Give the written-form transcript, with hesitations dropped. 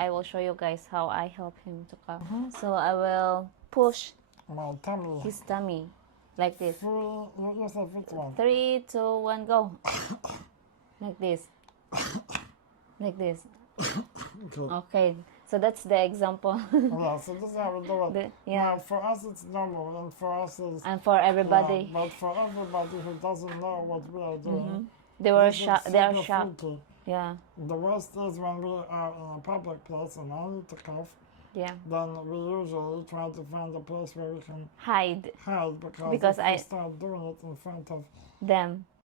I will show you guys how I help him to cough. So I will push My tummy. his tummy like this. You said which one? 3, 2, 1, go. Like this. Like this. Okay. Okay, so that's the example. Yeah, so this is how we do it. Yeah. Now, for us it's normal, and for us it's... And for everybody, Yeah, but for everybody who doesn't know what we are doing, they were this is shocked. They are super shocked. freaky. Yeah, The worst is when we are in a public place and I need to cough, yeah. then we usually try to find a place where we can Hide hide, because Because if we I- start doing it in front of them.